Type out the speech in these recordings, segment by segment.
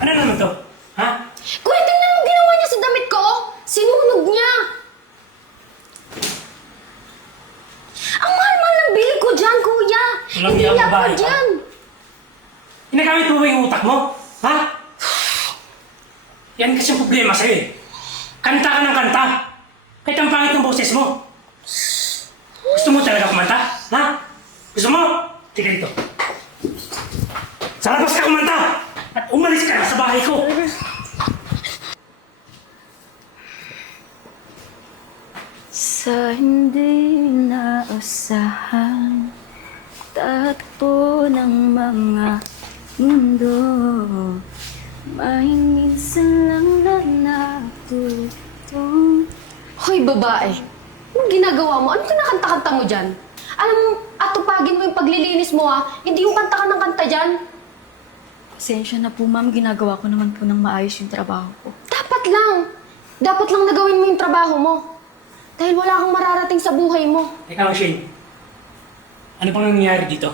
Ano naman to? Ha? Kuya, tingnan mo ginawa niya sa damit ko! Sinunog niya! Ang mahal-mahal ng bili ko dyan, kuya! Walang Hindi iyang niya babae pa ka. dyan! Ginagamit mo ba yung utak mo? Ha? Yan kasi yung problema sa'yo eh. Kanta ka ng kanta. Kahit ang pangit ng boses mo. Gusto mo talaga kumanta? Ha? Gusto mo? Tika dito. Sa labas ka kumanta! At umalis ka na sa bahay ko! Sa hindi inaasahan, takbo ng mga mundo, may minsan lang na natutong. Hoy, babae! Anong ginagawa mo? Anong kinakanta-kanta mo dyan? Alam mo, atupagin mo yung paglilinis mo ha. Hindi yung kanta ka ng kanta dyan. Pasensya na po, ma'am. Ginagawa ko naman po ng maayos yung trabaho ko. Dapat lang. Dapat lang nagawin mo yung trabaho mo. Dahil wala kang mararating sa buhay mo. Teka lang, Shane. Ano pang nangyayari dito?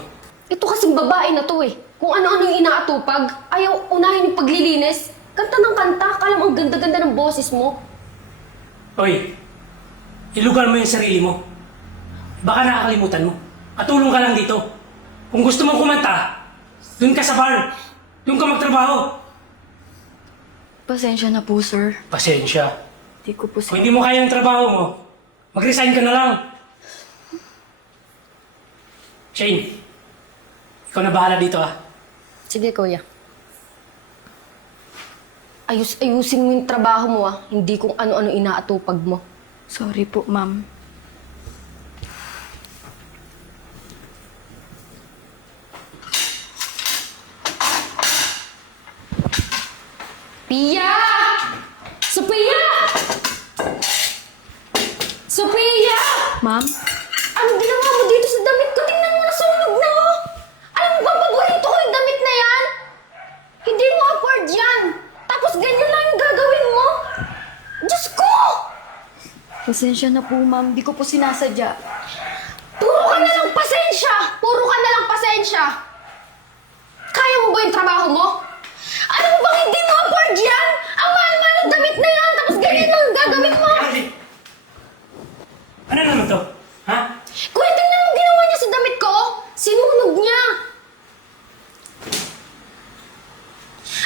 Ito kasing babae na to eh. Kung ano-ano yung inaatupag, ayaw unahin yung paglilinis. Kanta ng kanta, kala mo ang ganda-ganda ng boses mo. Hoy, ilugar mo yung sarili mo. Baka nakakalimutan mo. Katulong ka lang dito. Kung gusto mong kumanta, dun ka sa bar. Dun ka magtrabaho. Pasensya na po, sir. Pasensya. Hindi ko po Kung hindi mo kaya ang trabaho mo, mag-resign ka na lang. Shane, ikaw na bahala dito ah. Sige, kuya. Ayusin mo yung trabaho mo ah. Hindi kung ano-ano inaatupag mo. Sorry po, ma'am. Pia! Sophia! Sophia! Ma'am? Anong ginawa mo dito sa damit ko? Tingnan mo, nasunog na oh! Alam mo ba, paborito ko yung damit na yan? Hindi mo afford yan! Tapos ganyan lang yung gagawin mo? Diyos ko! Pasensya na po, ma'am. Di ko po sinasadya. Puro ka na lang pasensya! Puro ka na lang pasensya! Kaya mo ba yung trabaho mo? Alam mo bang hindi mo afford yan? Ang mahal-mahal ng damit na yan! Tapos ganyan lang ang gagawin mo! Ano naman to? Ha? Kuya, tingnan mo ginawa niya sa damit ko! Sinunog niya!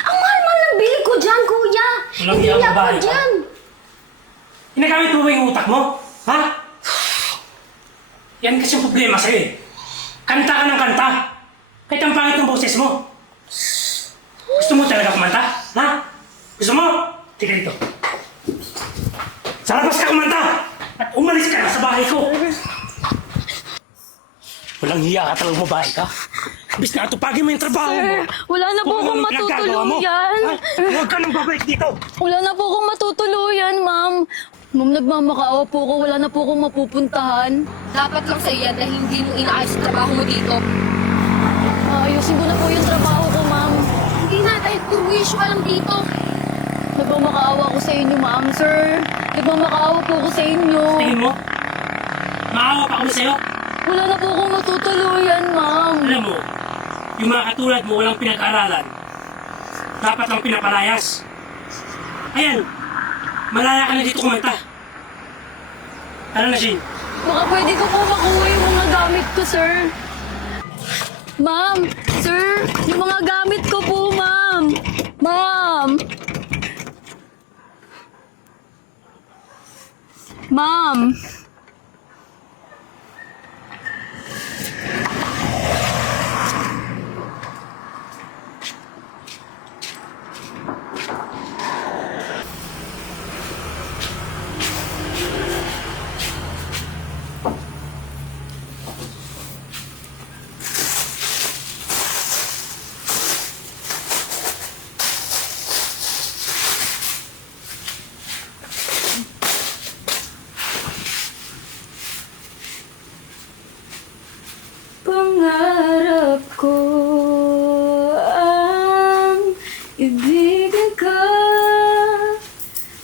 Ang mahal-mahal ng bili ko dyan, kuya! Walang Hindi iyang niya babae afford ka. yan! Ginagamit mo ba yung utak mo? Ha? Yan kasi yung problema sa'yo eh. Kanta ka ng kanta. Kahit ang pangit ng boses mo. Gusto mo talaga kumanta? Ha? Gusto mo? Tika dito. Sa labas ka kumanta! At umalis ka na sa bahay ko! Walang hiya ka talagang babae ka. Bis na atupagin mo yung trabaho mo. Sir, wala na po Kung akong anong pinagagawa mo. matutuluyan. Ha? Huwag ka nang babalik dito. Wala na po akong matutuluyan, ma'am. Ma'am, nagmamakaawa po ako. Wala na po akong mapupuntahan. Dapat lang sa yan na hindi mo inaayos ang trabaho mo dito. Ayusin ko na po yung trabaho ko, ma'am. Hindi na, dahil puro issue lang dito. Nagmamakaawa ko sa inyo, ma'am, sir. Nagmamakaawa po ako sa inyo. Tingin mo? Maawa pa kami sa'yo. Wala na po akong matutuluyan, ma'am. Alam mo, yung mga katulad mo walang pinag-aralan. Dapat lang pinapalayas. Ayan, malaya ka na dito kumanta. Tara na, Shane. Baka pwede ko po makuha yung mga gamit ko, sir. Ma'am, sir, yung mga gamit ko po, ma'am. Ma'am. Ma'am. Pangarap ko ang ibigin ka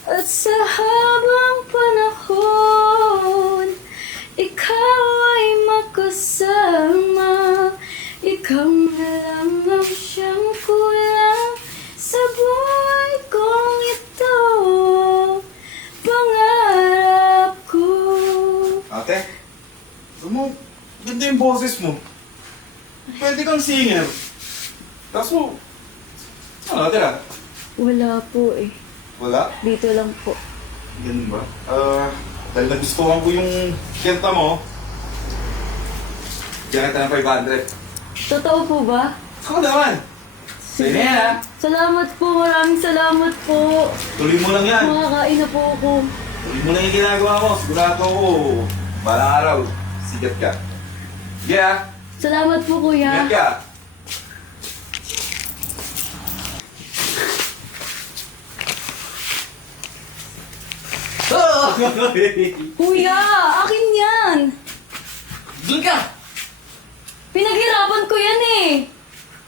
at sa habang panahon ikaw ay makasama. Ikaw na lang ang siyang kulang sa buhay. boses mo. Pwede kang singer. Kaso, ano natira? Wala po eh. Wala? Dito lang po. Ganun ba? Dahil nagustuhan ko yung kenta mo, bigyan kita ng 500. Totoo po ba? Ako naman! Sa'yo na yan, ha? Salamat po, maraming salamat po. Tuloy mo lang yan. Makakain na po ako. Tuloy mo lang yung ginagawa mo. Sigurado ako, balang araw, sigat ka. Sige, ha? Salamat po, kuya. Ingat ka. Kuya, akin yan. Doon ka! Pinaghirapan ko yan eh.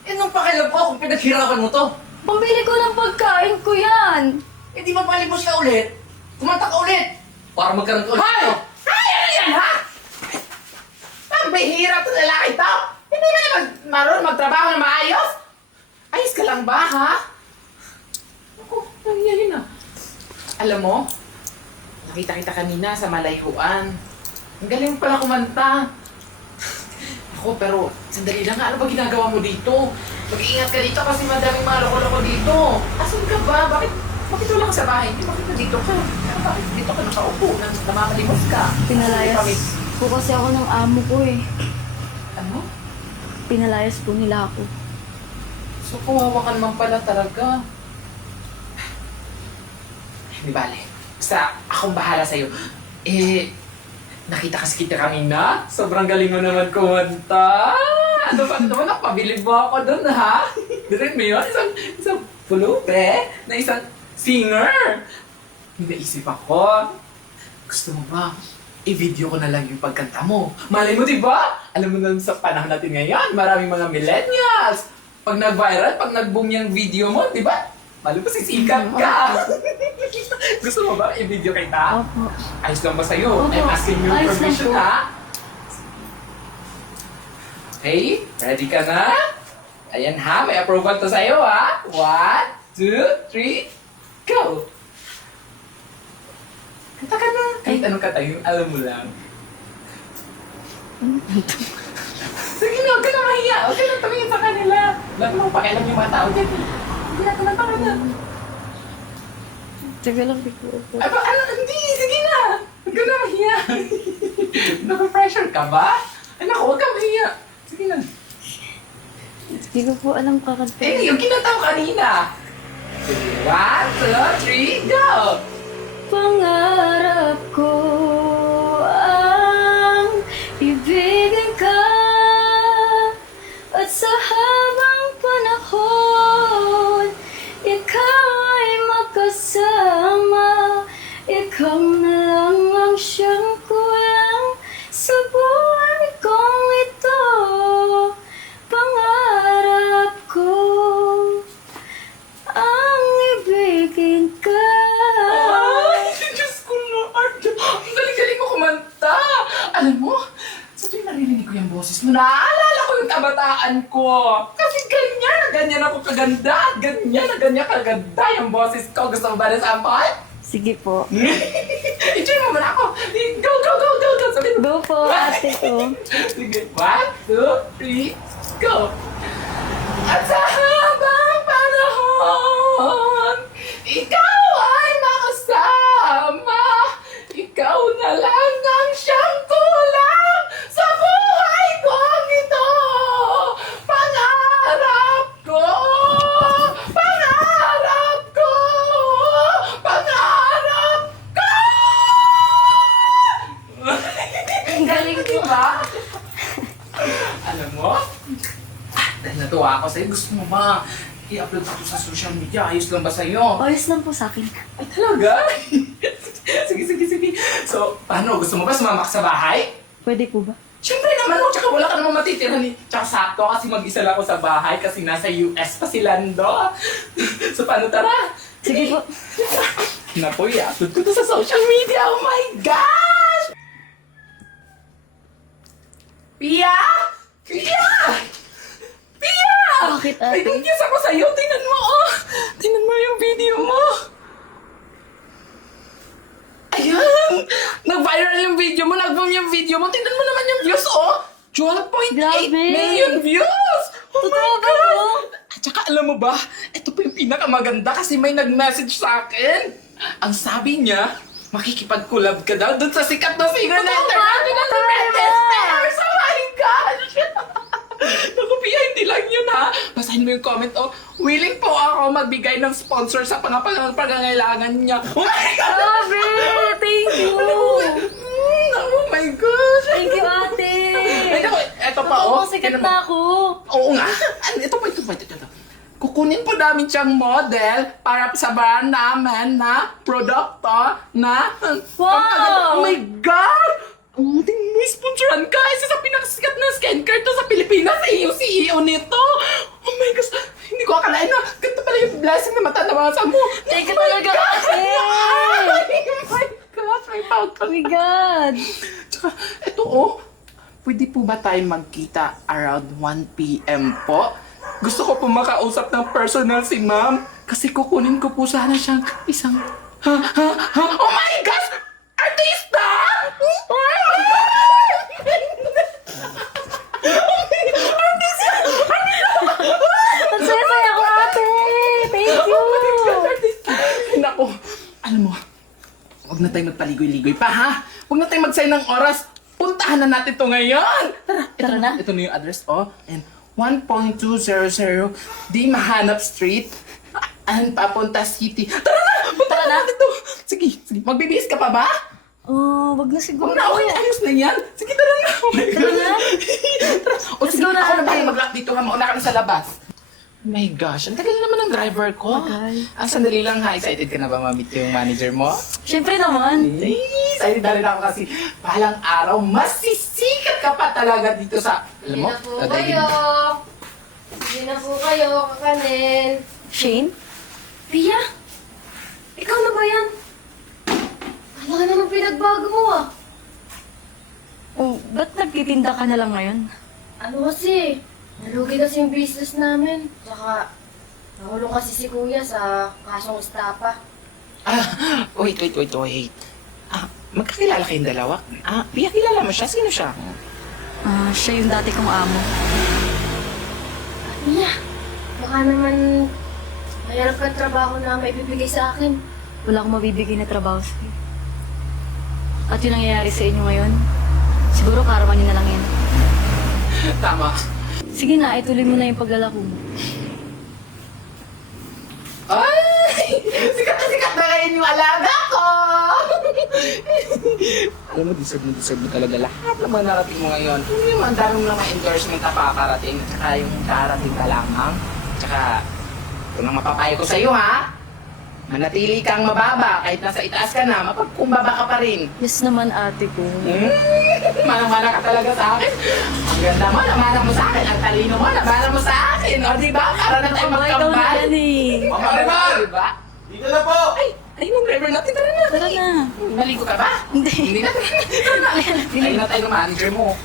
Eh, nung pakialam ko kung pinaghirapan mo to. Pambili ko ng pagkain ko yan. Eh, di ba palimos ka ulit? Kumanta ka ulit! Para magkaroon ka ulit. Hoy! Ay, ano yan, ha? Ang bihira to lalaki to! Hindi ba naman marunong magtrabaho na maayos? Ayos ka lang ba, ha? Ako, nangyayari na. Alam mo, nakita kita kanina sa malayhuan. Ang galing pala kumanta. Ako, pero sandali lang nga, ano ba ginagawa mo dito? Mag-iingat ka dito kasi madaming mga loko-loko dito. Asan ka ba? Bakit wala ka sa bahay? Bakit nandito ka? Bakit dito ka nakaupo? Namamalimos ka? Pinalayas po kasi ako ng amo ko eh. Ano? Pinalayas po nila ako. So, kawawa ka naman pala talaga. Di bale. Basta, akong bahala sa'yo. Eh, nakita kasi kita kanina. Sobrang galing mo naman kumanta. Ano ba naman? Napabilib mo ako dun, ha? Dirin mo yun? Isang pulube na isang singer. Naisip ako. Gusto mo ba? I-video ko na lang yung pagkanta mo. Malay mo, di ba? Alam mo naman sa panahon natin ngayon, maraming mga millennials. Pag nag-viral, pag nag-boom yung video mo, di ba? Malay mo, sisikat ka. Gusto mo ba i-video kita? Opo. Ayos lang ba sa'yo? Opo. I'm asking you Ayos lang permission, po. ha? Okay, ready ka na? Ayan ha, may approval to sa'yo, ha? 1, 2, 3, go! Kanta ka na. Kahit anong kanta, yung alam mo lang. Sige na, huwag ka na mahiya. Huwag ka na tumingin sa kanila. Wala ko lang pakialam yung mga tao dyan. Hindi na kumanta ka na. Taga lang po. Ay, ano? Hindi, sige na. Huwag ka na mahiya. Naka-pressure ka ba? Ay, naku, huwag ka mahiya. Sige na. Hindi ko po alam kakanta. Eh, yung kinanta mo kanina. 1, 2, 3, go! Pangarap ko ang ibigin ka at sa habang panahon ikaw ay makasama. Ikaw na lang ang siyang kulang sa buhay kong ito. Pangarap ko ang ibigin ka. Ay, Diyos ko, Lord! Ang galing-galing mo kumanta! Alam mo, sa tuwing naririnig ko yung boses mo, naaalala ko yung kabataan ko. Kasi ganyan ako kaganda, ganyan kaganda yung boses ko. Gusto mo ba na sample? Sige po. I-tune mo muna ako. Go, go, go, go, go! Sabi mo. Go po, ate ko. Sige, 1, 2, 3, go! At sa habang panahon, ikaw ay makasama. Ikaw na lang ang siyang kulang sa buhay kong ito. Pangarap ko, pangarap ko, pangarap ko! Ang galing po. Diba? Alam mo? Dahil natuwa ako sa'yo, gusto mo ba i-upload ako sa social media? Ayos lang ba sa'yo? Ayos lang po sa akin. Ay, talaga? Sige. So, paano? Gusto mo ba sumama ka sa bahay? Pwede po ba? Siyempre naman, oh, tsaka wala ka namang matitira ni... Tsaka sakto kasi mag-isa lang ako sa bahay kasi nasa US pa si Lando. So, paano tara? Sige po. Naku, i-upload ko to sa social media. Oh my gosh! Pia! Pia! Pia! Bakit, ate? May good news ako sa'yo. Tingnan mo, oh! Tingnan mo yung video mo. Ayan! Nag-viral yung video mo. Nag-boom yung video mo. Tingnan mo naman yung views, oh! 2 12.8 Grabe. million views! Oh Totoo my ba God! to? At saka alam mo ba, ito pa yung pinakamaganda kasi may nag-message sa akin. Ang sabi niya, makikipag-collab ka daw dun sa sikat na singer na international na Britney Spears! Oh my gosh! Naku, Pia, hindi lang yun ha. Basahin mo yung comment, oh. Willing po ako magbigay ng sponsor sa pangangailangan niya. Oh my God! Grabe! Thank you! Oh my gosh! Thank you, ate! Ay, naku, eto pa, oh. Sikat na ako. Oo nga. Ito pa. Kukunin po namin siyang model para sa brand namin na produkto na... Wow! Oh my God! Oh, tingnan mo, sponsoran ka. Isa sa pinakasikat na skincare to sa Pilipinas. Yung CEO nito. Oh my gosh. Hindi ko akalain na ganito pala yung blessing na matatawasan mo. Thank you Oh my talaga, God! ate! Oh my gosh, may pagod. Oh my God! Tsaka, eto oh, pwede po ba tayo magkita around 1 p.m. po? Gusto ko po makausap ng personal si ma'am kasi kukunin ko po sana siyang isang... Oh my gosh! Artista! Oh my Ang saya-saya ko, ate! Thank you! Ay, naku, alam mo, huwag na tayo magpaligoy-ligoy pa, ha? Huwag na tayo mag-sign ng oras. Puntahan na natin to ngayon. Tara na. Ito na yung address, oh. And 1.200 Di Mahanap Street. And papunta city. Tara na! Puntahan na natin to. Sige. Magbibihis ka pa ba? Oh, wag na siguro. Huwag na, okay. Ayos na yan. Sige, tara na. Oh my Tara God. na. O Let's sige, go na, ako na ate. bahay mag-lock dito, ha. Mauna ka na sa labas. Oh my gosh, ang tagal naman ng driver ko. Tagal. Ang sandali lang ha, excited ka na ba ma-meet yung manager mo? Siyempre naman. Excited na rin ako kasi balang araw, masisikat ka pa talaga dito sa... Alam mo? Hindi na po kayo, kakanin. Shane? Pia? Ikaw na ba yan? Ano ka naman pinagbago mo ah? Oh, ba't nagtitinda ka na lang ngayon? Ano kasi? Nalugi kasi yung business namin. Tsaka, nahulong kasi si kuya sa kasong estapa. Wait. Magkakilala kayong dalawa? Pia, kilala mo siya? Sino siya? Ah, siya yung dati kong amo. Pia, baka naman mayroon kang trabaho na may bibigay sa akin. Wala akong mabibigay na trabaho sa'yo. At yung nangyayari sa inyo ngayon, siguro karaman niyo na lang yan. Tama. Sige na, ituloy mo na yung paglalako mo. Ay! Sikat na ngayon yung alaga ko! Alam mo, deserve mo talaga lahat ng mga narating mo ngayon. Yung ang dami mo lang mga endorsement na pakarating, tsaka yung karating ka lamang. Tsaka, ito nang mapapayo ko sa'yo, ha? Manatili kang mababa, kahit nasa itaas ka na, mapagkumbaba ka pa rin. Yes naman, ate ko. Manang-mana ka talaga sa akin. Ang ganda mo, namana mo sa akin. Ang talino mo, namana mo sa akin. O, diba? Para na tayo Ikaw na magkambal. yan eh. O, diba? Dito na po! Ayun ang driver natin. Tara na. Tara na. Maligo ka ba? Hindi. Hindi na. Tara na. Ayun na tayo ng manager mo.